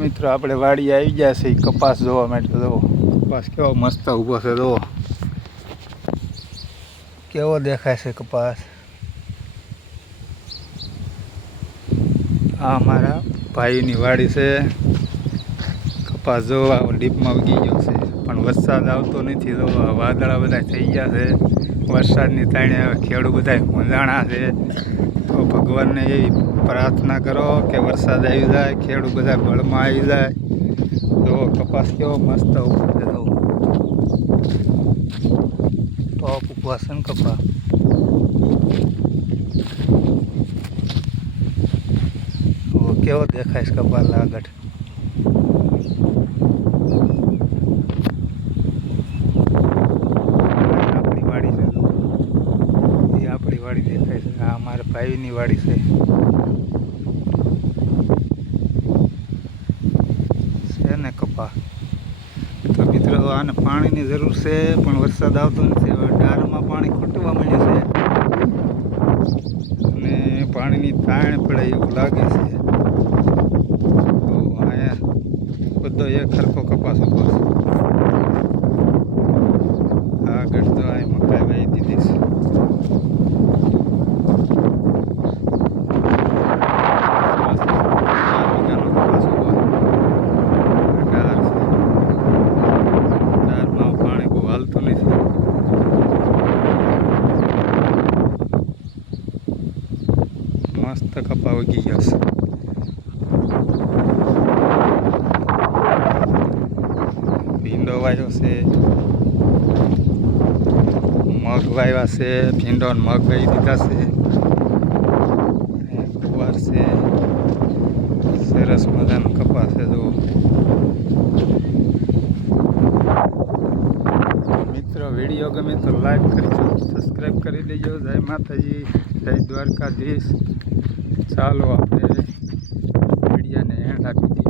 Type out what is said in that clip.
મિત્રો આપણે વાડી આવી ગયા છે કપાસ જોવા માટે. જો કપાસ કેવો મસ્ત ઊભો છે, જો કેવો દેખાય છે કપાસ. આ અમારા ભાઈની વાડી છે. કપાસ જોવા ડીપમાં ઉગી ગયો છે, પણ વરસાદ આવતો નથી. જો વાદળા બધા થઈ ગયા છે. વરસાદની તાણે ખેડૂત બધા મૂંઝાણા છે. તો ભગવાનને એવી પ્રાર્થના કરો કે વરસાદ આવી જાય, ખેડૂત બધા બળમાં આવી જાય. તો કપાસ કેવો મસ્ત ઉભો છે, તો ટોપ ઉભો છે ને કપાસ. કેવો દેખાય છે કપાસ આગળ. આપણી વાડી છે, એ આપણી વાડી દેખાય છે. આ અમારા ભાઈની વાડી છે ને કપાસ. તો મિત્રો આને પાણીની જરૂર છે, પણ વરસાદ આવતો નથી. હવે ડારમાં પાણી ખૂટવા મળ્યું છે અને પાણીની તાણ પડે એવું લાગે છે. તો અહીંયા બધો એક સરખો કપાસ ઉભો છે. આગળ તો આ મકાઈ વાવી દીધી છે. હાલતું નથી. મસ્ત કપા ઉગી ગયો છે. ભીંડો વાવ્યો છે, મગ વાવ્યા છે. ભીંડો ને મગ વાવી દીધા છે. ગુવાર છે. સરસ મજાનો કપા છે. જો મિત્રો વિડીયો ગમે તો લાઈક કરજો, સબસ્ક્રાઈબ કરી દેજો. જય માતાજી, જય દ્વારકાધીશ. ચાલો આપણે વિડીયોને એન્ડ આપી દઈએ.